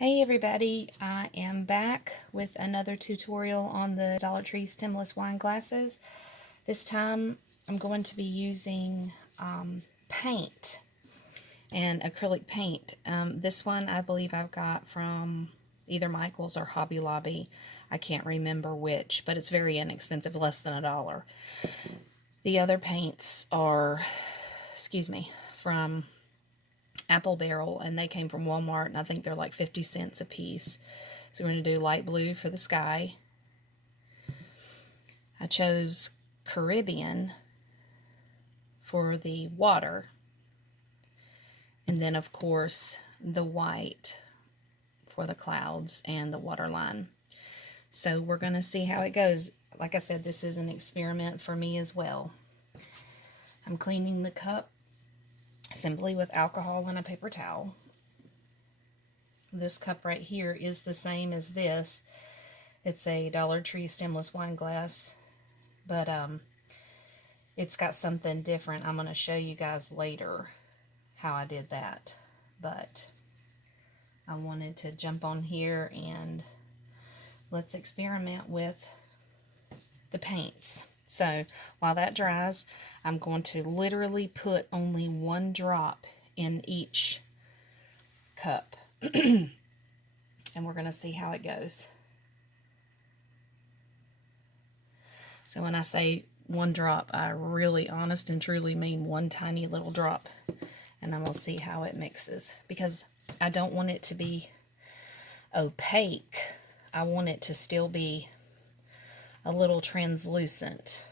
Hey everybody, I am back with another tutorial on the Dollar Tree stemless wine glasses. This time I'm going to be using paint and acrylic paint. This one I believe I've got from either Michael's or Hobby Lobby. I can't remember which, but it's very inexpensive, less than $1. The other paints are, from Apple Barrel, and they came from Walmart, and I think they're like 50 cents a piece. So we're going to do light blue for the sky. I chose Caribbean for the water, and then of course the white for the clouds and the waterline. So we're going to see how it goes. Like I said, this is an experiment for me as well. I'm cleaning the cup simply with alcohol and a paper towel. This cup right here is the same as this. It's a Dollar Tree stemless wine glass, but it's got something different. I'm going to show you guys later how I did that, but I wanted to jump on here and let's experiment with the paints. So while that dries, I'm going to literally put only one drop in each cup. And we're going to see how it goes. So when I say one drop, I really honest and truly mean one tiny little drop. And I'm going to see how it mixes, because I don't want it to be opaque. I want it to still be a little translucent,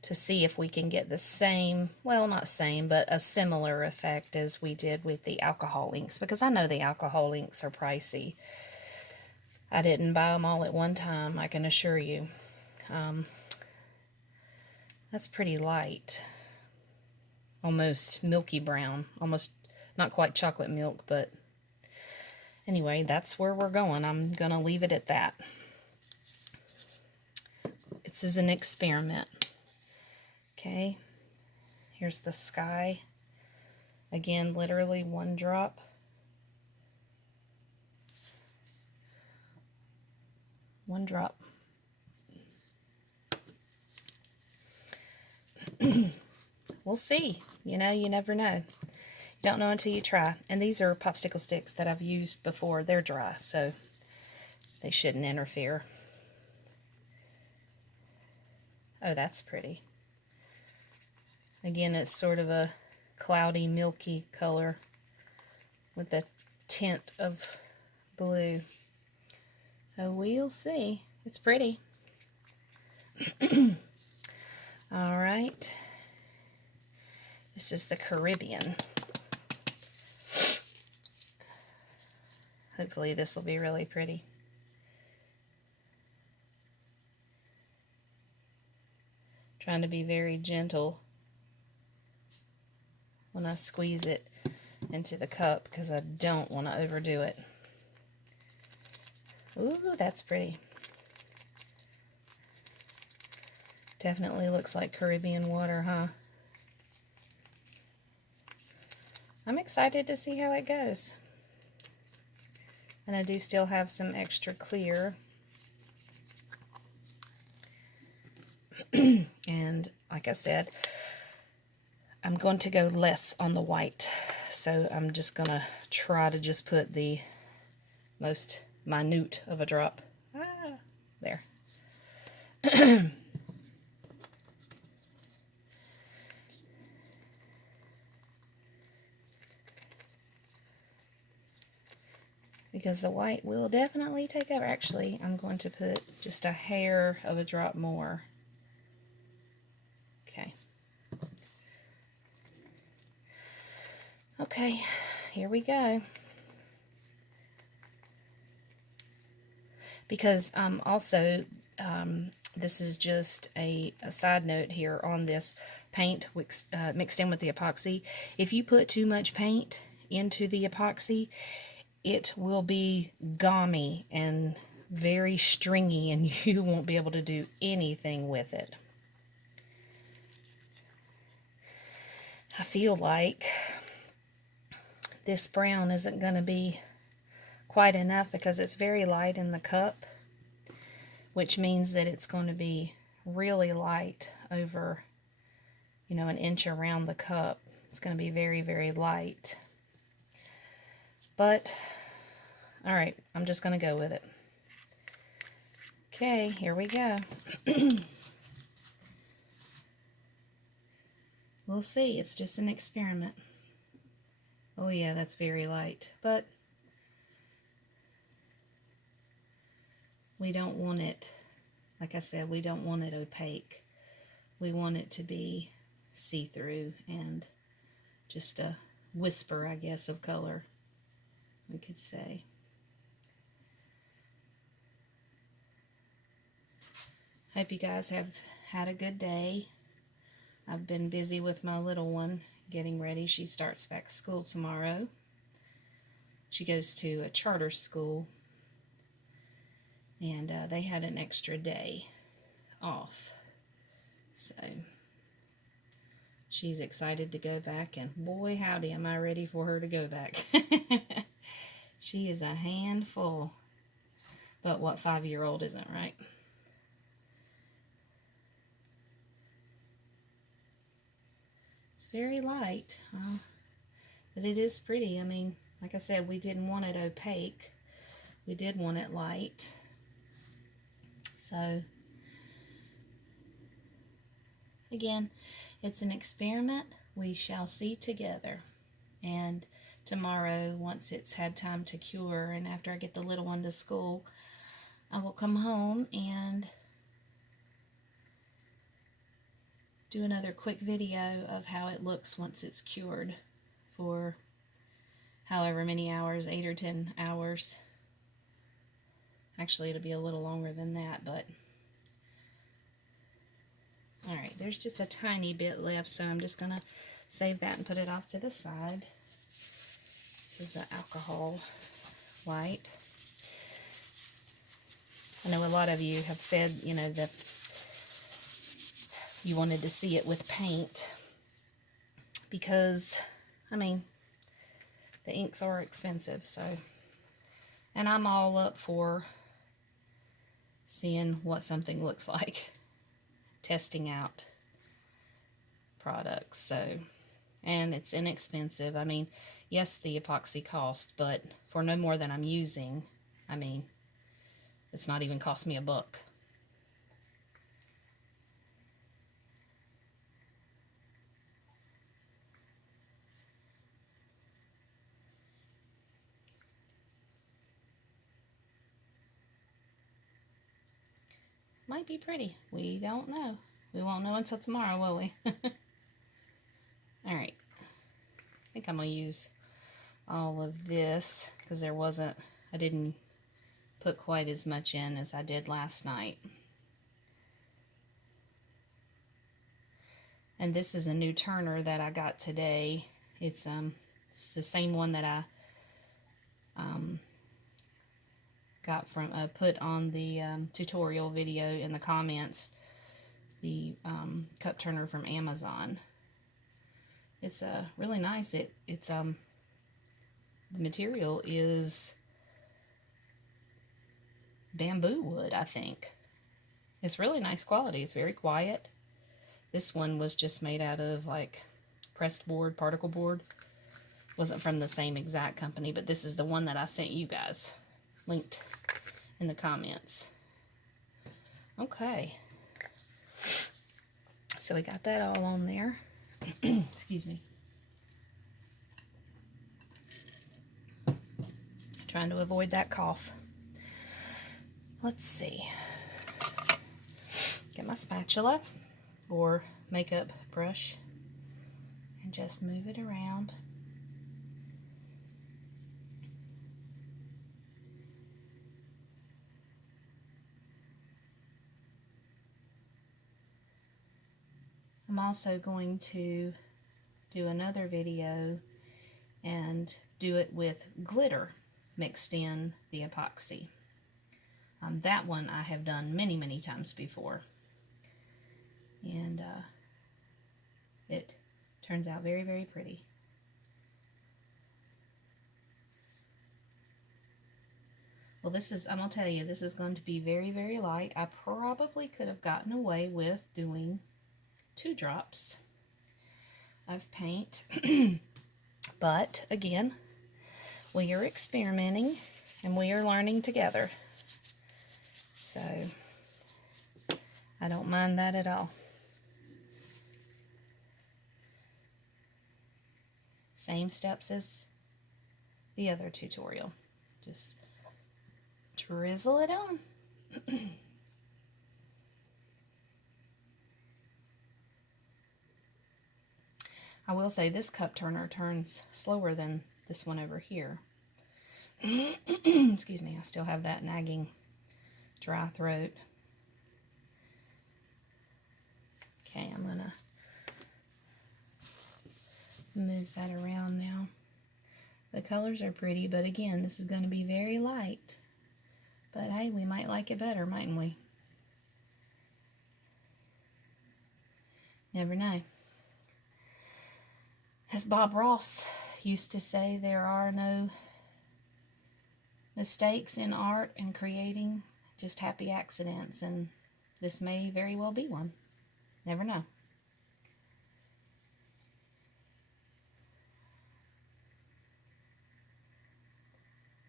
to see if we can get the same, well, not same, but a similar effect as we did with the alcohol inks, because I know the alcohol inks are pricey. I didn't buy them all at one time, I can assure you. That's pretty light, almost milky brown, almost not quite chocolate milk, but anyway, that's where we're going. I'm gonna leave it at that. This is an experiment. Okay, here's the sky. Again, literally one drop. One drop. We'll see. You know, you never know. You don't know until you try. And these are popsicle sticks that I've used before. They're dry, so they shouldn't interfere. Oh, that's pretty. Again, it's sort of a cloudy, milky color with a tint of blue. So we'll see. It's pretty. All right. This is the Caribbean. Hopefully this will be really pretty. Trying to be very gentle when I squeeze it into the cup, because I don't want to overdo it. Ooh, that's pretty. Definitely looks like Caribbean water, huh? I'm excited to see how it goes. And I do still have some extra clear. And like I said, I'm going to go less on the white. So I'm just going to try to just put the most minute of a drop. There. Because the white will definitely take over. Actually, I'm going to put just a hair of a drop more. Okay. Okay, here we go. Because this is just a side note here on this paint mixed in with the epoxy. If you put too much paint into the epoxy, it will be gummy and very stringy, and you won't be able to do anything with it. I feel like this brown isn't going to be quite enough because it's very light in the cup, which means that it's going to be really light over, you know, an inch around the cup. It's going to be very, very light. But, all right, I'm just going to go with it. Okay, here we go. We'll see. It's just an experiment. Oh yeah, that's very light. But we don't want it, like I said, we don't want it opaque. We want it to be see-through and just a whisper, I guess, of color, we could say. Hope you guys have had a good day. I've been busy with my little one, getting ready. She starts back school tomorrow. She goes to a charter school, and they had an extra day off. So she's excited to go back, and boy howdy am I ready for her to go back. She is a handful. But what 5-year-old isn't, right? It's very light, but it is pretty. I mean, like I said, we didn't want it opaque. We did want it light. So, again, it's an experiment. We shall see together. And tomorrow, once it's had time to cure, and after I get the little one to school, I will come home and do another quick video of how it looks once it's cured for however many hours, 8 or 10 hours. Actually, it'll be a little longer than that, but alright, there's just a tiny bit left, so I'm just going to save that and put it off to the side. This is an alcohol wipe. I know a lot of you have said, you know, that you wanted to see it with paint because, I mean, the inks are expensive, so, and I'm all up for seeing what something looks like, testing out products, so, and it's inexpensive. I mean, yes, the epoxy costs, but for no more than I'm using, I mean, it's not even cost me $1. Might be pretty. We don't know. We won't know until tomorrow, will we? Alright. I think I'm going to use all of this because I didn't put quite as much in as I did last night. And this is a new turner that I got today. It's the same one that I got from put on the tutorial video in the comments, the cup turner from Amazon. It's really nice. It's the material is bamboo wood, I think. It's really nice quality. It's very quiet. This one was just made out of like pressed board, particle board. Wasn't from the same exact company, but this is the one that I sent you guys, linked in the comments. Okay, so we got that all on there. Excuse me. Trying to avoid that cough. Let's see. Get my spatula or makeup brush and just move it around. I'm also going to do another video and do it with glitter mixed in the epoxy. That one I have done many, many times before. And it turns out very, very pretty. Well, this is, I'm going to tell you, this is going to be very, very light. I probably could have gotten away with doing 2 drops of paint. But again, we are experimenting and we are learning together. So I don't mind that at all. Same steps as the other tutorial. Just drizzle it on. I will say this cup turner turns slower than this one over here. Excuse me, I still have that nagging dry throat. Okay, I'm gonna move that around now. The colors are pretty, but again, this is going to be very light. But hey, we might like it better, mightn't we? Never know. As Bob Ross used to say, there are no mistakes in art and creating, just happy accidents, and this may very well be one. Never know.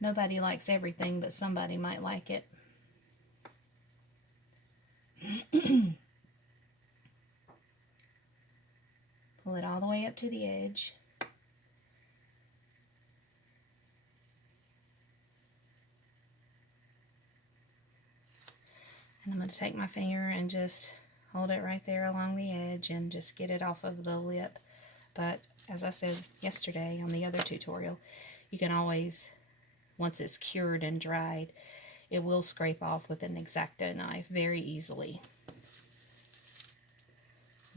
Nobody likes everything, but somebody might like it. Pull it all the way up to the edge. And I'm going to take my finger and just hold it right there along the edge and just get it off of the lip. But as I said yesterday on the other tutorial, you can always, once it's cured and dried, it will scrape off with an X-Acto knife very easily.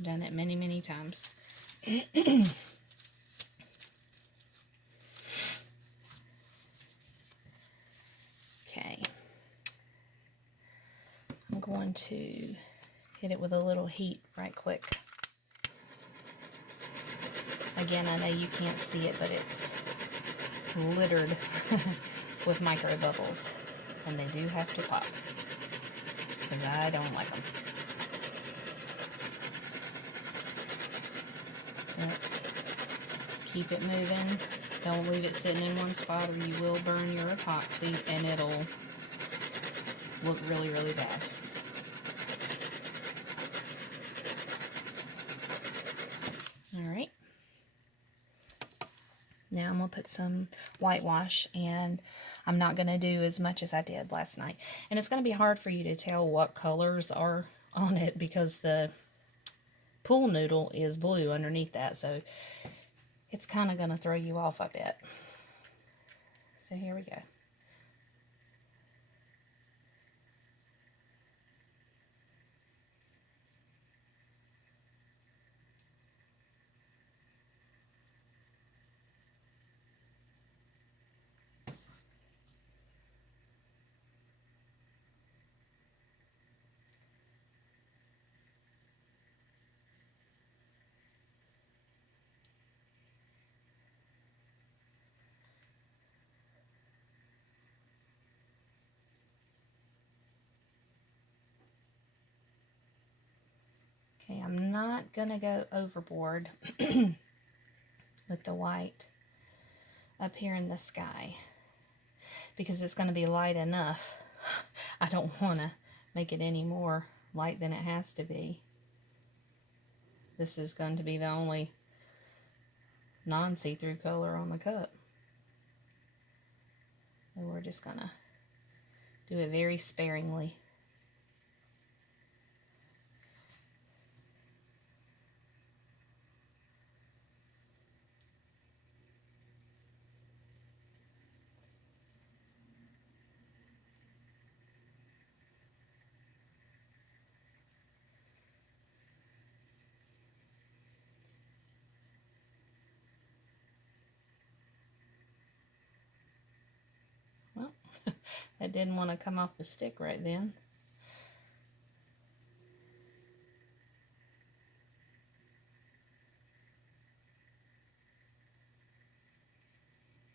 Done it many, many times. Okay. I'm going to hit it with a little heat right quick. Again, I know you can't see it, but it's littered with micro bubbles, and they do have to pop, because I don't like them. But keep it moving. Don't leave it sitting in one spot, or you will burn your epoxy, and it'll look really, really bad. Alright. Now I'm going to put some whitewash, and I'm not going to do as much as I did last night. And it's going to be hard for you to tell what colors are on it because the pool noodle is blue underneath that, so it's kind of going to throw you off a bit. So here we go. Okay, I'm not going to go overboard with the white up here in the sky because it's going to be light enough. I don't want to make it any more light than it has to be. This is going to be the only non-see-through color on the cup. So we're just going to do it very sparingly. Well, that didn't want to come off the stick right then.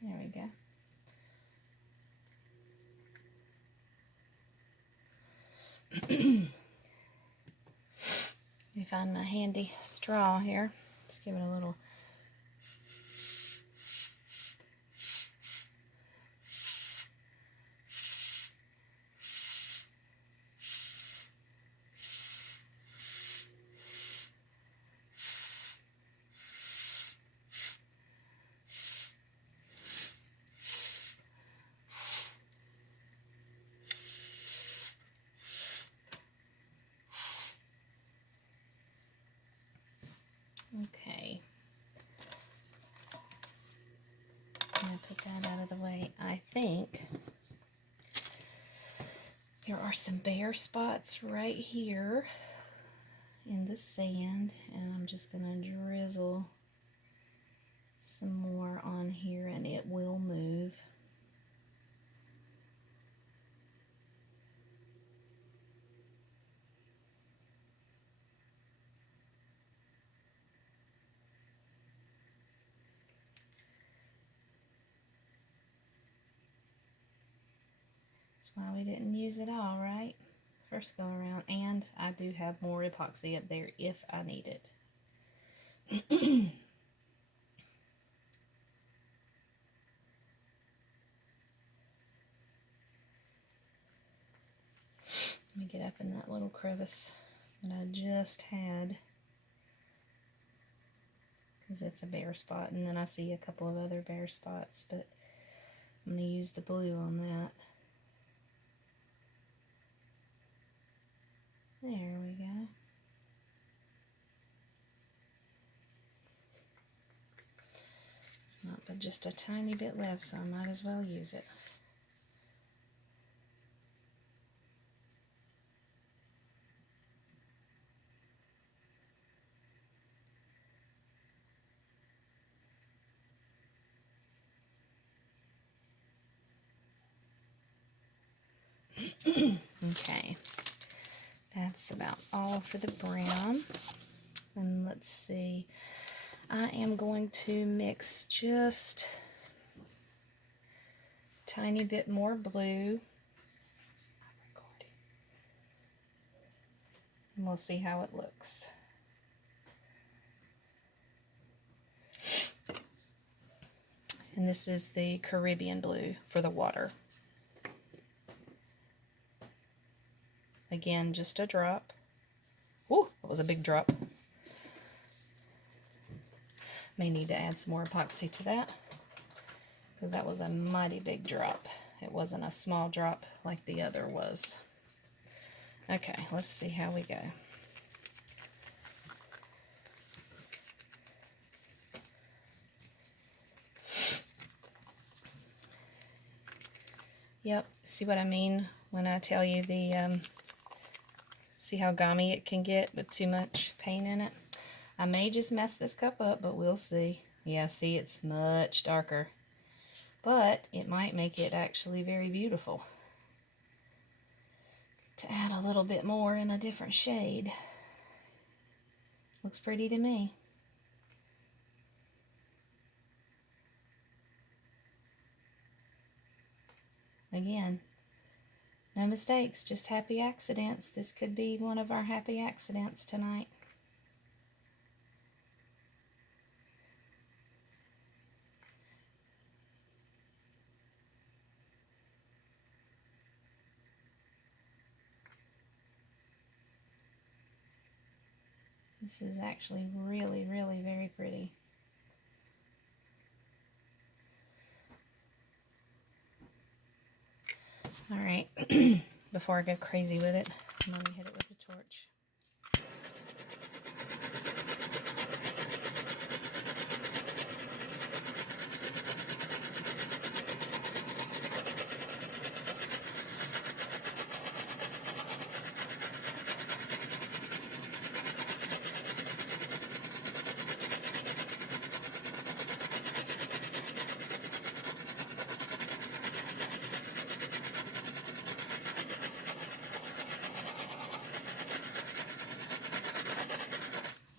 There we go. Let me find my handy straw here. Let's give it a little. Okay. I'm going to put that out of the way. I think there are some bare spots right here in the sand, and I'm just going to drizzle some more on here and it will move. That's why we didn't use it all, right? First go around, and I do have more epoxy up there if I need it. Let me get up in that little crevice that I just had, because it's a bare spot, and then I see a couple of other bare spots, but I'm going to use the blue on that. There we go. Not but just a tiny bit left, so I might as well use it. Okay, that's about all for the brown. And let's see, I am going to mix just a tiny bit more blue. And we'll see how it looks. And this is the Caribbean blue for the water. Again, just a drop. Ooh, that was a big drop. May need to add some more epoxy to that, because that was a mighty big drop. It wasn't a small drop like the other was. Okay, let's see how we go. Yep, see what I mean when I tell you the, see how gummy it can get with too much paint in it? I may just mess this cup up, but we'll see. Yeah, see, it's much darker. But it might make it actually very beautiful to add a little bit more in a different shade. Looks pretty to me. Again, no mistakes, just happy accidents. This could be one of our happy accidents tonight. This is actually really, really very pretty. All right, before I go crazy with it, let me hit it with the torch.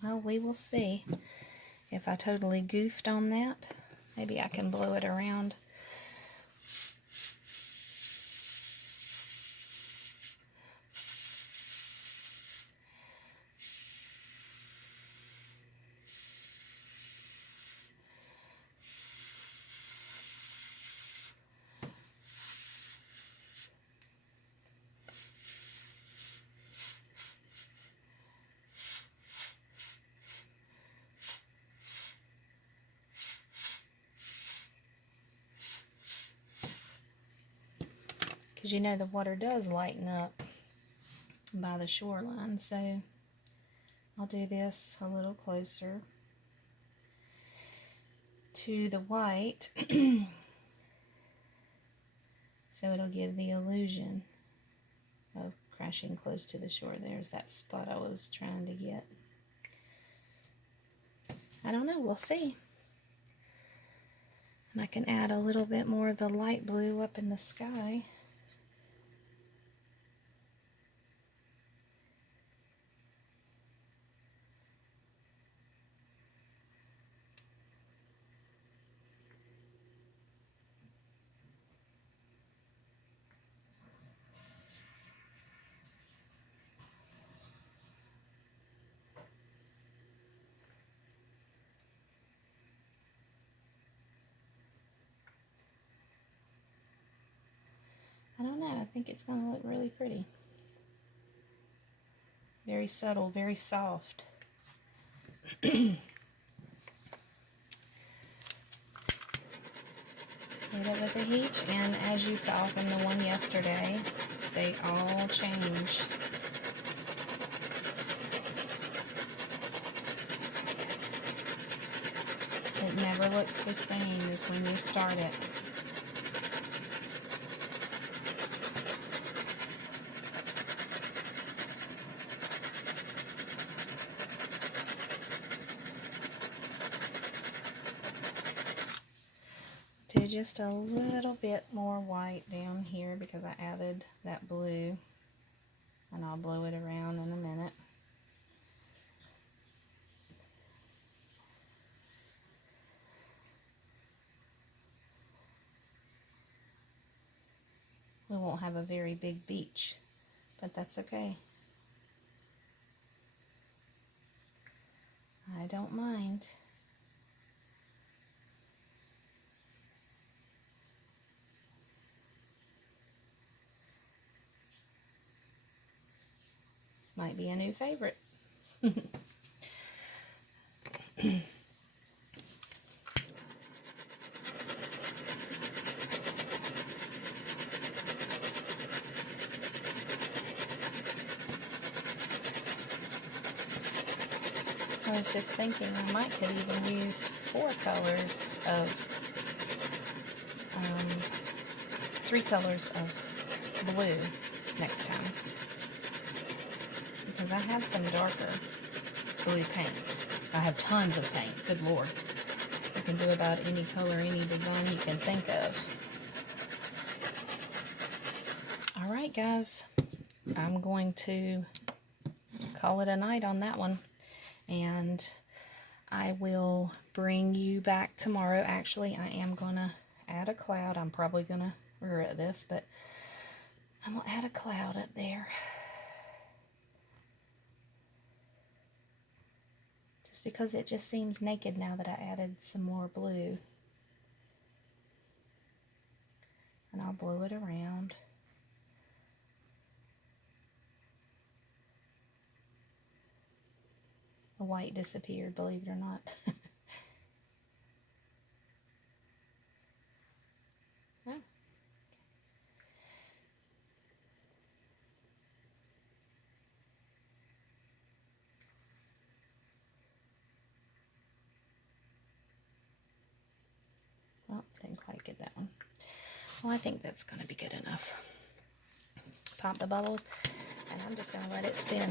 Well, we will see. If I totally goofed on that, maybe I can blow it around. because you know the water does lighten up by the shoreline. So I'll do this a little closer to the white so it'll give the illusion of crashing close to the shore. There's that spot I was trying to get. I don't know, we'll see. And I can add a little bit more of the light blue up in the sky. I don't know, I think it's going to look really pretty. Very subtle, very soft. Hit it with a heat, and as you saw from the one yesterday, they all change. It never looks the same as when you start it. Do just a little bit more white down here because I added that blue, and I'll blow it around in a minute. We won't have a very big beach, but that's okay. I don't mind. This might be a new favorite. I was just thinking I might could even use 4 colors of, 3 colors of blue next time. Because I have some darker blue paint. I have tons of paint, good lord. You can do about any color, any design you can think of. Alright guys, I'm going to call it a night on that one. And I will bring you back tomorrow. Actually, I am going to add a cloud. I'm probably going to regret this, but I'm going to add a cloud up there. Just because it just seems naked now that I added some more blue. And I'll blow it around. The white disappeared, believe it or not. Oh. Well, didn't quite get that one. Well, I think that's going to be good enough. Pop the bubbles, and I'm just going to let it spin.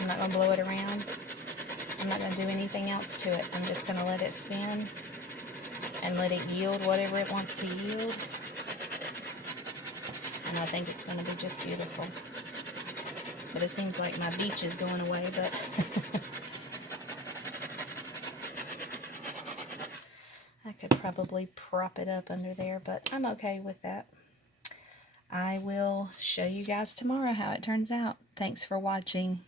I'm not going to blow it around. I'm not going to do anything else to it. I'm just going to let it spin and let it yield whatever it wants to yield. And I think it's going to be just beautiful. But it seems like my beach is going away, but I could probably prop it up under there, but I'm okay with that. I will show you guys tomorrow how it turns out. Thanks for watching.